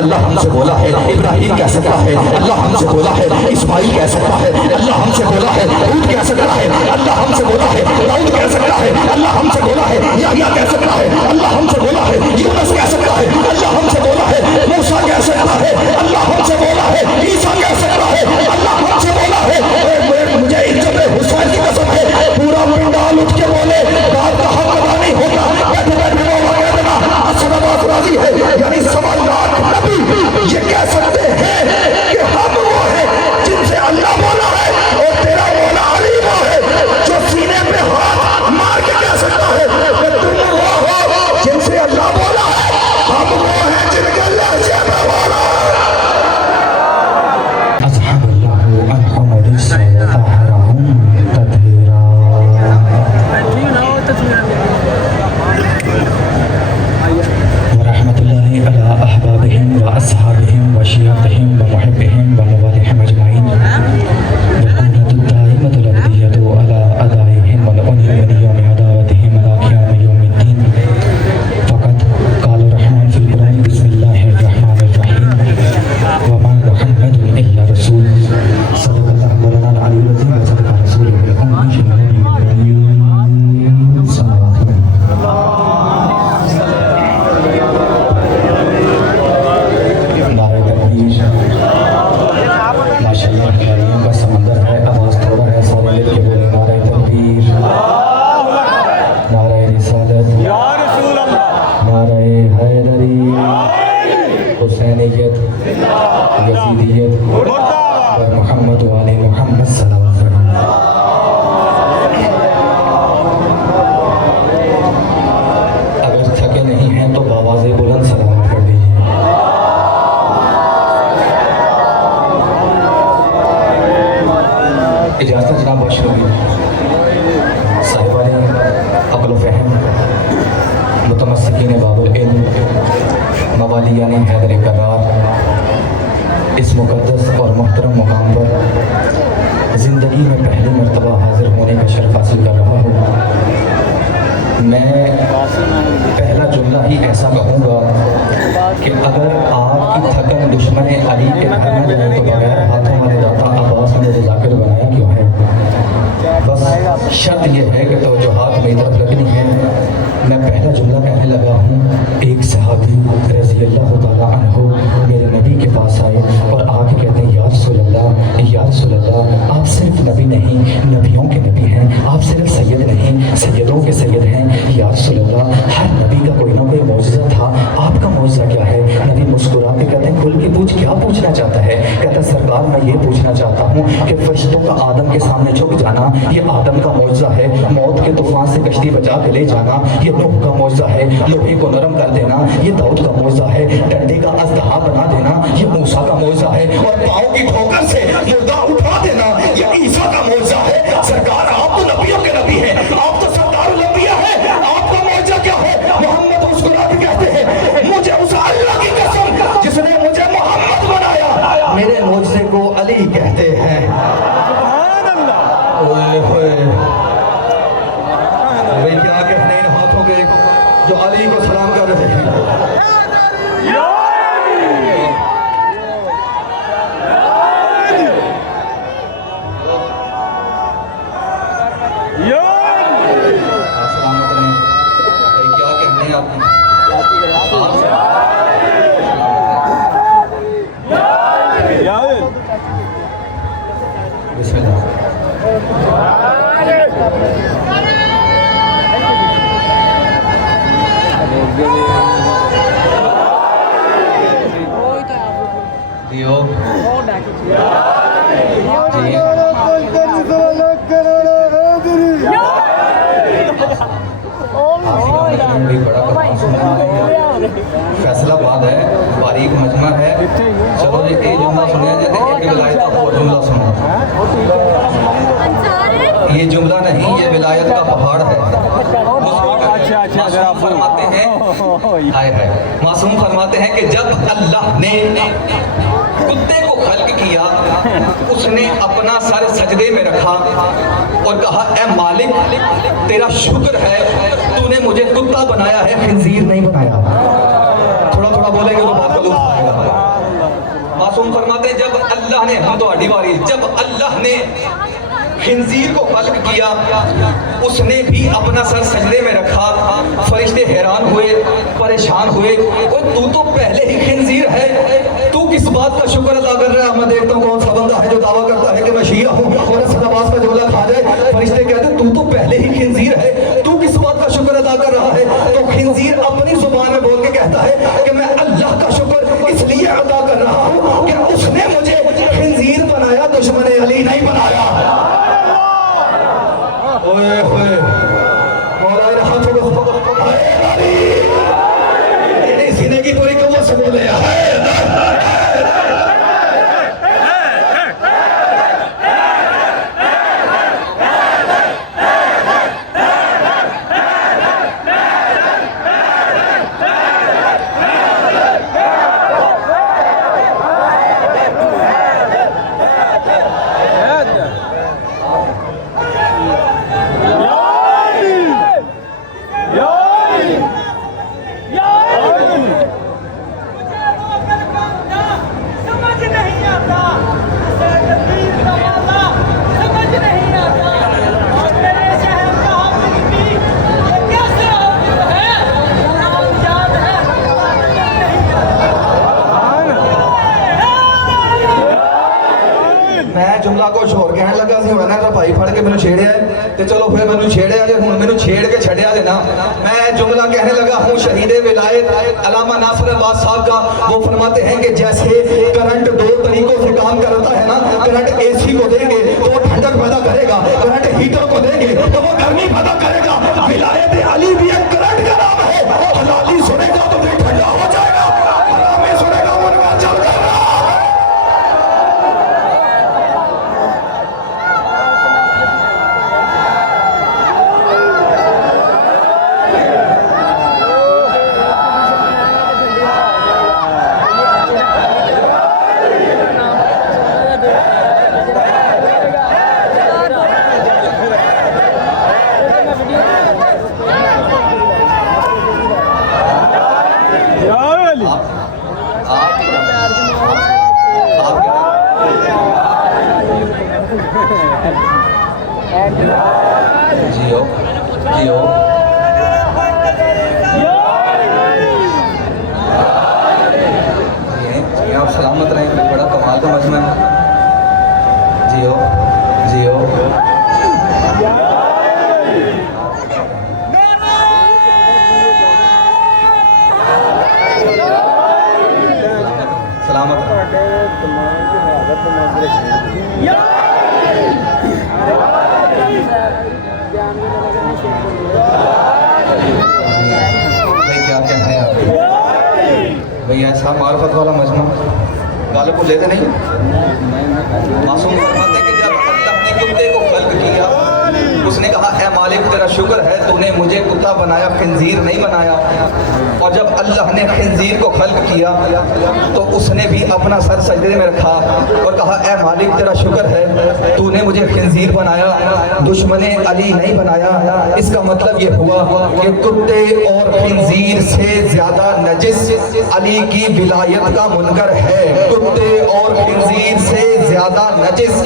अल्लाह हमसे बोला है इब्राहिम कह सकता है, अल्लाह हमसे बोला है इस्माइल कह सकता है, अल्लाह हमसे बोला है हूद कह सकता है, अल्लाह हमसे बोला है दाऊद कह सकता है, अल्लाह हमसे बोला है यहया कह सकता है, अल्लाह हमसे बोला है यूनुस कह सकता है, अल्लाह हमसे बोला है मूसा कह सकता है, अल्लाह हमसे बोला है ईसा कह सकता है, अल्लाह हमसे बोला है। मुझे इज्जत हुसैन की कसम है, पूरा पिंडाल उठ के बोले बात का हक अदा नहीं होगा, बैठे बैठे असद राजी है। यानी 1.25 लाख नबी ये कह सकते हैं कि हम वो है जिनसे अल्लाह बोला है, और तेरा मौला अली वो है जो सीने पे हाथ मार के कह सकता है कि तुम वो हो जिनसे अल्लाह बोला है, हम वो हैं जिनके लहजे में बोला है। इस मुक़द्दस और मोहतरम मुकाम पर ज़िंदगी में पहली मरतबा हाज़िर होने का शर्फ़ हासिल कर रहा हूँ। मैं पहला जुमला ही ऐसा कहूँगा कि अगर आपकी थकन दुश्मन अली के घर में जाए तो बगैर हाथों वाले दाता अब्बास ने मुझे जाकिर बनाया क्यों है? बस शर्त यह है कि तवज्जुहात मेरी तरफ लगनी है। मैं पहला जुमला कहने लगा हूँ, एक सहाबी रज़ी अल्लाह तआला अन्हु मेरे नबी के पास आए और आके कहते हैं या रसूल अल्लाह, आप सिर्फ नबी नहीं नबियों के नबी हैं, आप सिर्फ सैयद नहीं सैयदों के सैयद हैं। या रसूल अल्लाह, हर नबी का कोई ना कोई मौजज़ा था, आपका मौजज़ा क्या है? नबी मुस्कुरा के कहते हैं खुल के पूछ, क्या पूछना चाहता है? कहता सरकार मैं ये पूछना चाहता हूँ कि फरिश्तों का आदम के सामने झुक जाना ये आदम का मौजज़ा है, मौत के तूफान से कश्ती बचा के ले जाना ये नूह का मौजज़ा है, लोहे को नरम कर देना ये दाऊद का मौजज़ा है, डंडे का अज़दहा बना देना ये मूसा का मौजज़ा है, और पाँव की ठोकर से मुर्दा उठा देना ये ईसा का मौजज़ा है। सरकार आप तो नबियों के नबी हैं, आप तो सरदार नबिया है, आपका मौजज़ा क्या है? मोहम्मद मुस्कुरा के कहते हैं मुझे उस अल्लाह की कसम जिसने मुझे मोहम्मद बनाया, मेरे मौजज़े को अली कहते हैं। भाई क्या कहने इन हाथों के जो अली को सलाम कर रहे हैं। क्या कहने आप फैसलाबाद है, बारीक मजमा है। चलो ये जुमला सुनिया जाए, एक विलायत का और जुमला सुनो। ये जुमला नहीं, ये विलायत का पहाड़ है। मासूम फरमाते हैं, मासूम फरमाते हैं कि जब अल्लाह ने कुत्ते को खल्क किया उसने अपना सर सजदे में रखा और कहा ऐ मालिक तेरा शुक्र है तूने मुझे कुत्ता बनाया है, खिंजीर नहीं बनाया। थोड़ा थोड़ा बोलेंगे तो बात का लुत्फ आएगा। मासूम फरमाते हैं जब अल्लाह ने, हम तो अड्डी बारी, जब अल्लाह ने खिंजीर को खल्क किया उसने भी अपना सर सजदे में रखा। फरिश्ते हैरान हुए, परेशान हुए, तू तो पहले ही खिंजीर है, तू किस बात का शुक्र अदा कर रहा है? मैं देखता हूँ कौन सा बंदा है जो दावा करता है कि मैं शिया हूँ और सदाबाज पे जोला खा जाए। फरिश्ते कहते तू तो पहले ही खिंजीर है, तू किस बात का शुक्र अदा कर रहा है? तो खिंजीर अपनी जुबान में बोल के कहता है कि मैं अल्लाह का शुक्र इसलिए अदा कर रहा हूँ कि उसने मुझे खिंजीर बनाया, दुश्मन अली नहीं बनाया। ओए ओए मौला रे हाथों को सीने की पूरी कवच से बोले जुमला कुछ होर कहन लगा सी होना तो भाई फड़ के मैंने छेड़िया तो चलो फिर मैंने छेड़िया जे हुण मैंने छेड़ के छड़िया जे ना। मैं जुमला कहने लगा हूँ शहीद विलायत अल्लामा नासिर अब्बास साहब का। वो फरमाते हैं कि जैसे करंट दो तरीकों से काम करता है ना, करंट एसी को देंगे तो वो ठंडक पैदा करेगा, करंट हीटर को देंगे तो वो गर्मी पैदा करेगा। विलायत अली भी एक करंट का नाम है। हलाली सुनेगा तो फिर ठंडा हो जाएगा, हरामी सुनेगा मुनवर जल जाएगा। जियो जियो जी आप सलामत रहें, बड़ा कमाल का मजमा है। जियो जियो सलामत क्या कहते हैं आप भैया? ऐसा मार्फत वाला मजमू गालों को लेते नहीं। मासूम फरमाते कि जब अल्लाह ने कुत्ते को खल्क किया उसने कहा ऐ मालिक तेरा शुक्र है तूने मुझे कुत्ता बनाया, खिंजीर नहीं बनाया। और जब अल्लाह ने खिंजीर को खल्क किया तो उसने भी अपना सर सजदे में रखा और कहा ऐ मालिक तेरा शुक्र है तूने मुझे खिंजीर बनाया, दुश्मन अली नहीं बनाया। इसका मतलब ये हुआ कि कुत्ते और खिंजीर से ज्यादा नजिस अली की विलायत का मुनकर है। कुत्ते और खिंजीर से ज्यादा नजिस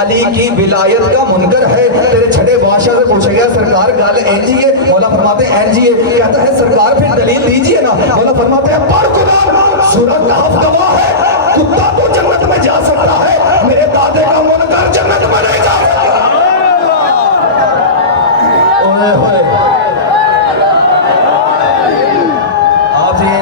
अली की विलायत का मुनकर है। तेरे छठे बादशाह से पूछा गया सरकार गल एनजीए, मौला फरमाते हैं एनजीए। कहता है सरकार फिर दलील दीजिए ना। मौला फरमाते हैं पढ़ कुरान, सूरह कहफ गवाह है कुत्ता तो जन्नत में जा सकता है, मेरे दादे का मुनकर जन्नत में नहीं जा सकता। ओए होए आप ये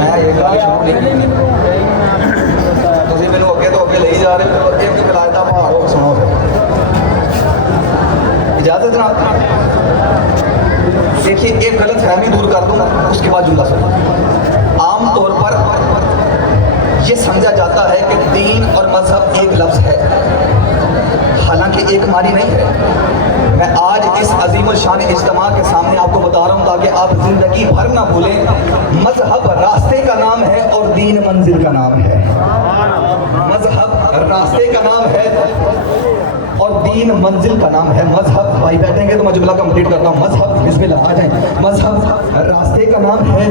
मैं ये गल शुरू नहीं तुम मैनू अगे तो अगे ले जा रहे हो। एक विलायता भाव सुनो इजाजत ना। देखिए एक गलत फहमी दूर कर कर दूँ, उसके बाद जुमला सुनो। आम तौर पर ये समझा जाता है कि दीन और मजहब एक लफ्ज़ है, हालांकि एक मानी नहीं है। मैं आज इस अजीम शान इज्तिमा के सामने आपको बता रहा हूँ ताकि आप ज़िंदगी भर ना भूलें। मजहब रास्ते का नाम है और दीन मंजिल का नाम है। मजहब रास्ते का नाम है और दीन मंजिल का नाम है। मजहब, भाई बैठेंगे तो मैं जुमला कंप्लीट करता हूँ। मजहब, बिस्मिल्लाह आ जाए। मजहब रास्ते का नाम है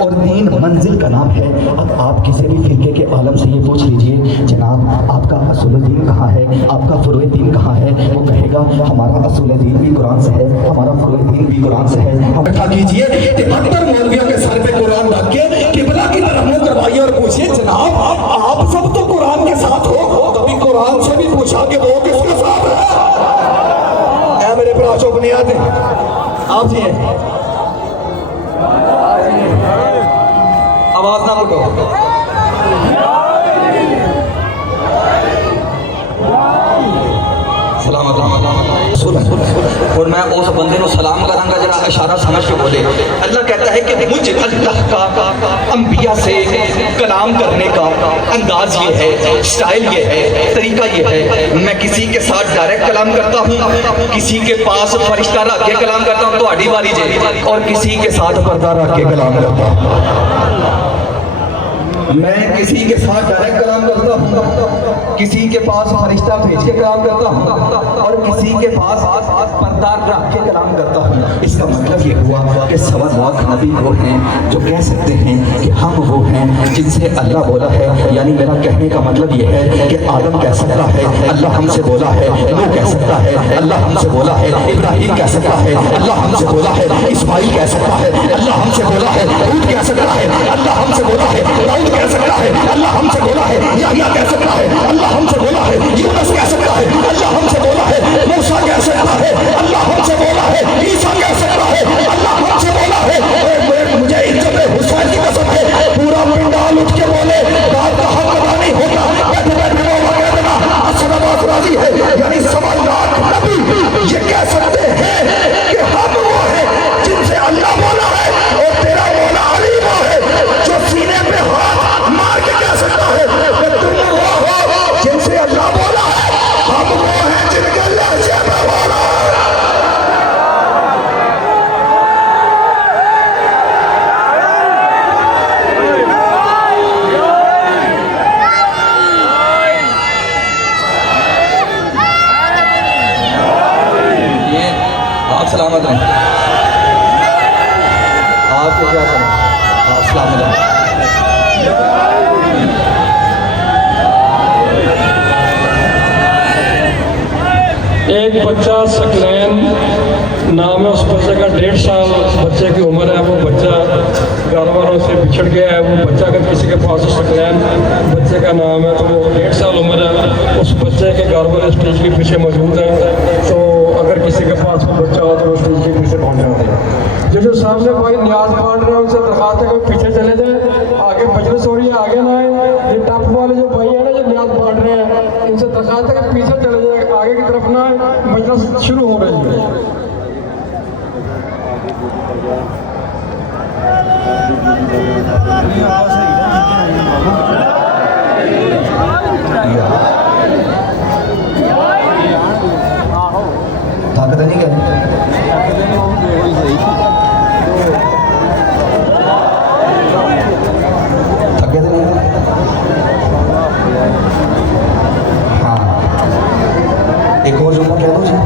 और दीन मंजिल का नाम है। अब आप किसी भी फिरके के आलम से ये पूछ लीजिए, जनाब आपका असूल दीन कहाँ है, आपका फुरुए दीन कहाँ है, वो कहेगा हमारा असूल दीन भी कुरान से है, हमारा फुरुए दीन भी कुरान से है। हम बैठा कीजिए 73 मौलवियों के सर पे कुरान रख के किबला की तरफ मुंह करवाइए और पूछिए, जनाब आप सब तो कुरान के साथ हो, कभी कुरान से भी पूछा कि वो किसके साथ है? मेरे प्राचो बुनियाद आप जी आवाज ना उठो। और मैं उस बंदे को सलाम करांगा जरा इशारा समझ के बोले। अल्लाह कहता है कि मुझे अल्लाह का अंबिया से कलाम करने का अंदाज ये है, स्टाइल ये है, तरीका ये है। मैं किसी के साथ डायरेक्ट कलाम करता हूँ, किसी के पास फरिश्ता रख के कलाम करता हूँ तो आड़ी बारी जे, और किसी के साथ पर्दा रख के कलाम करता हूँ। मैं किसी के साथ डायरेक्ट कलाम करता हूँ, किसी के पास फरिश्ता भेज के कलाम करता हूँ, और किसी के पास पर्दा रख के कलाम करता हूँ। इसका मतलब ये हुआ कि 1.25 लाख नबी वो हैं जो कह सकते हैं कि हम वो हैं जिनसे अल्लाह बोला है। यानी मेरा कहने का मतलब ये है कि आदम कह सकता है अल्लाह हमसे बोला है, नूह कह सकता है अल्लाह हमसे बोला है, इब्राहिम कह सकता है अल्लाह हमसे बोला है, इस्माइल कह सकता है अल्लाह हमसे बोला है, हूद कह सकता है अल्लाह हमसे बोला है, दाऊद कह सकता है अल्लाह हमसे बोला है, याह्या कह सकता है अल्लाह हमसे बोला है, यूनुस कह सकता है अल्लाह हमसे बोला है, मूसा कह सकता है अल्लाह हमसे बोला है, ईसा कह सकता है अल्लाह हमसे बोला है। मुझे इज्जत हुसैन की कसम है, पूरा पिंडाल उठ के बोले बात का हक अदा नहीं होता, बैठे बैठे वो कह देना असलवात राजी है। यानी 1.25 लाख नबी ये कह सकते हैं कि हम वो हैं जिनसे अल्लाह बोला है, और तेरा मौला अली वो है जो सीने पे हाथ मार के कह सकता है कि तुम वो हो जिनसे अल्लाह बोला है, हम वो हैं जिनके लहजे में बोला है। आप सलामत रहें, आपके क्या करें, आप सलामत रहें। एक बच्चा सकलैन नाम है उस बच्चे का, 1.5 साल बच्चे की उम्र है। वो बच्चा घर वालों से बिछड़ गया है। वो बच्चा अगर किसी के पास सकलैन बच्चे का नाम है तो वो 1.5 साल उम्र है। उस बच्चे के घर वाले स्टेज के पीछे मौजूद हैं, तो अगर किसी के पास कोई बच्चा हो तो वो स्टेज के पीछे पहुँच जाते हैं। जो सामने कोई न्याज बांट रहे हैं उनसे दरखास्त है कि पीछे चले जाए, आगे मजलिस हो रही है, आगे ना आए। ये टप वाले जो भाई है ना जो न्याज बांट रहे हैं, इनसे दरखास्त है कि पीछे चले जाए, आगे की तरफ ना आए, मजलिस शुरू हो रही है। ताकत नहीं कहनी थके तो नहीं। हाँ, एक और जुमला कह दो जी।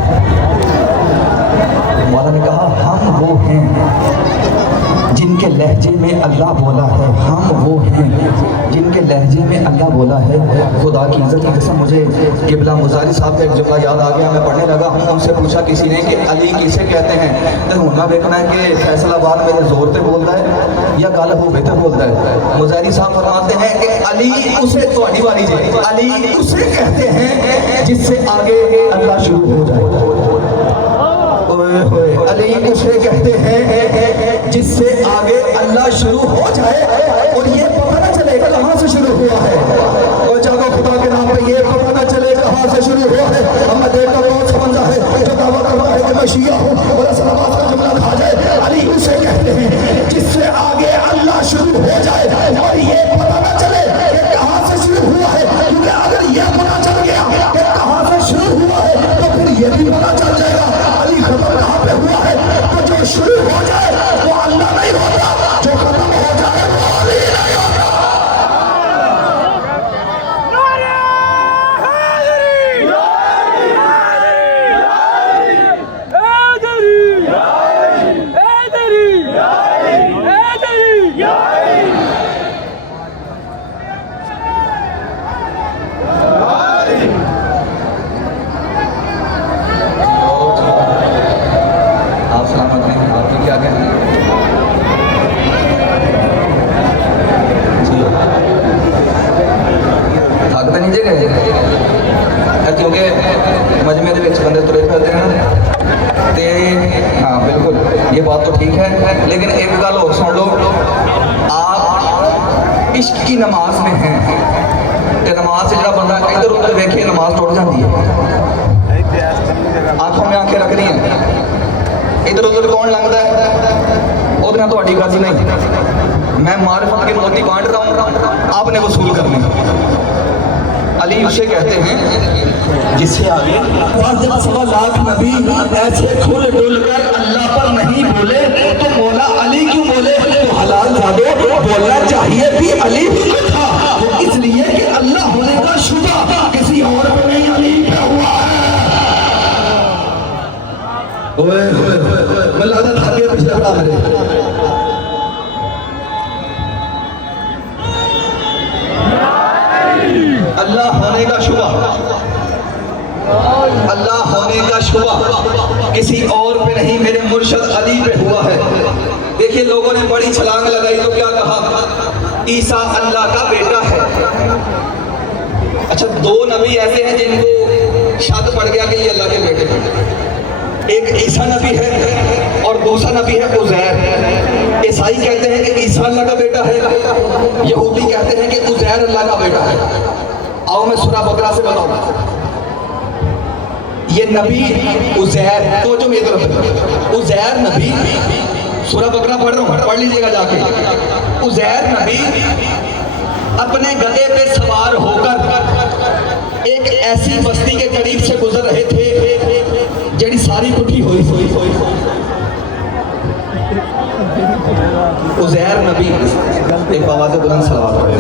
मौला ने कहा हम वो हैं जिनके लहजे में अल्लाह बोला है, हम वो हैं जिनके लहजे में अल्लाह बोला है। खुदा की इज्जत की कसम मुझे किबला मुजारी साहब का एक जुमला याद आ गया। मैं पढ़ने लगा हूँ, उनसे पूछा किसी ने कि अली किसे कहते हैं, तो होना देखना है कि फैसलाबाद में जोर से बोलता है या गल हो बेहतर बोलता है। मुजारी साहब फरमाते हैं कि अली उसे थोड़ी वाली अली उसे कहते हैं जिससे आगे अल्लाह शुरू हो जाए। अली उसे कहते हैं जिससे आगे अल्लाह शुरू हो जाए और ये पता ना चले कहाँ से शुरू हुआ है। और जागो खुदा के नाम पे, ये पता ना चले कहाँ से शुरू हुआ है। हम देखता बहुत समझा है जो दावा करता है कि मैं शिया हूँ और असलाबाद का जुमला खा जाए। अली उसे कहते हैं इससे आगे अल्लाह शुरू हो जाए और ये पता न चले कि कहां से शुरू हुआ है, क्योंकि अगर ये पता चल गया कि कहां से शुरू हुआ है तो फिर ये भी पता चल जाएगा अली खत्म कहां पे हुआ है। तो जो शुरू हो जाए वो अल्लाह नहीं होता, जो खत्म हो जाए वो अली नहीं होता। आप सलामत हैं? आपकी क्या कहना है? जी थक तो नहीं जे गए क्योंकि मजमे के बंदे तुरे फिरते हैं ना ते हाँ बिल्कुल ये बात तो ठीक है, लेकिन एक गल और सुन लो, आप इश्क की नमाज में हैं ते नमाज से जो बंदा इधर उधर वेखे नमाज टुट जाती है, आंखों में आंखें रख रही हैं, इधर उधर कौन लंघता है वो थोड़ी गाजी नहीं। मैं मारिफत के मोती बांट रहा हूँ, आपने वसूल करने। अली उसे कहते हैं जिससे आगे सवा लाख नबी ऐसे खुल डुल कर अल्लाह पर नहीं बोले तो मौला अली क्यों बोले? तो हलाल जादो बोलना चाहिए भी अली भी को था, वो इसलिए कि अल्लाह होने का शुबा किसी और पे नहीं अली पे हुआ है। ओए मैं लगा था कि पिछले बड़ा मेरे अल्लाह होने का शुबा, अल्लाह होने का शुबा किसी और पे नहीं मेरे मुर्शद अली पे हुआ है। देखिए लोगों ने बड़ी छलांग लगाई तो क्या कहा, ईसा अल्लाह का बेटा है। अच्छा दो नबी ऐसे हैं जिनको शक पड़ गया कि ये अल्लाह के बेटे हैं, एक ईसा नबी है और दूसरा नबी है उज़ैर। ईसाई कहते हैं कि ईसा अल्लाह का बेटा है, यहूदी कहते हैं कि उज़ैर अल्लाह का बेटा है। आओ मैं सूरह बकरा से बताऊं, ये नबी उज़ैर तो जो मेरी तरफ उज़ैर नबी, सूरह बकरा पढ़ रहा हूं, पढ़ लीजिएगा जाके। उज़ैर नबी अपने गधे पे सवार होकर एक ऐसी बस्ती के करीब से गुजर रहे थे जड़ी सारी टूटी हुई उज़ैर नबी एक आवाज़ बुलंद सलावत पढ़े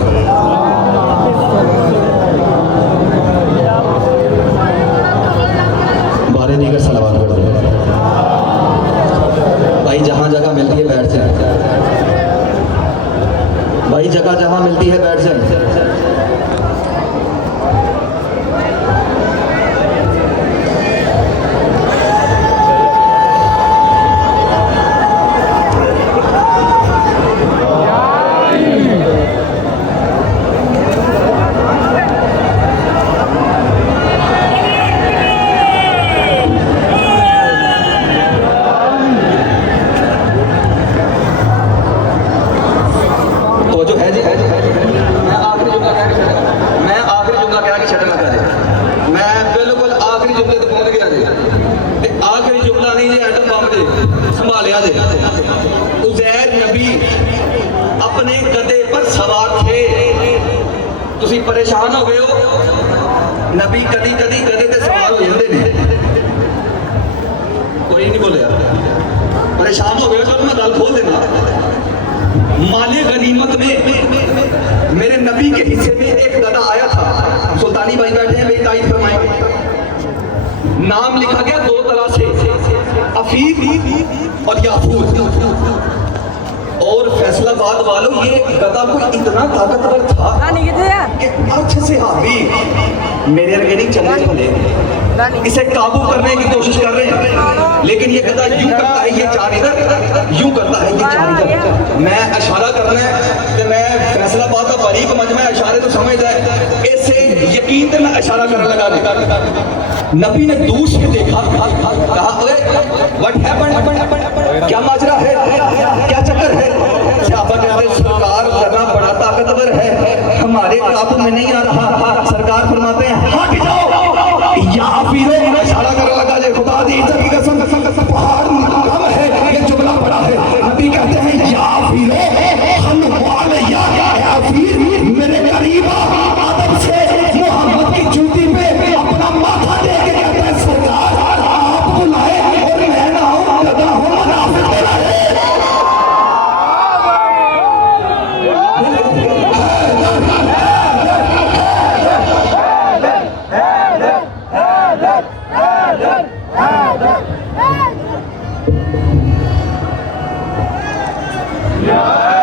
बारे दीगर सलावत पढ़ दे भाई, जहाँ जगह मिलती है बैठ जाए भाई, जगह जहाँ मिलती है बैठ जाए। परेशान हो गए हो, नबी कदी कदी गधे ते सवार हो जाते हैं, कोई नहीं बोले परेशान हो गए। चलो मैं गल खोल देना, माले गनीमत में मेरे नबी के हिस्से में एक गधा आया था। सुल्तानी भाई बैठे हैं, मेरी तारीफ फरमाएंगे। नाम लिखा गया दो तरह से, अफीफ और याफूर। और फैसलाबाद वालों ये गधा कोई इतना ताकतवर था कि अच्छे से हावी मेरे अरगे नहीं चलने चले, इसे काबू करने की कोशिश कर रहे हैं, लेकिन ये गधा यूं करता है ये जान इधर, यूं करता है ये जान इधर। मैं इशारा करना है कि मैं फैसलाबाद का बारीक मजमा इशारे तो समझ जाए, इससे यकीन से मैं इशारा करने लगा। नबी ने दूर से देखा, कहा व्हाट हैपेंड, क्या माजरा है, क्या चक्कर है? सहाबा कहते सरकार गधा बड़ा ताकतवर है, हमारे काबू में नहीं आ रहा। सरकार फरमाते हैं हट जाओ, या फिर इशारा करने लगा, जे खुदा दी इज्जत की कसम पहाड़ कम है, ये जुमला बड़ा है। नबी कहते हैं या फिर हैदर हैदर हैदर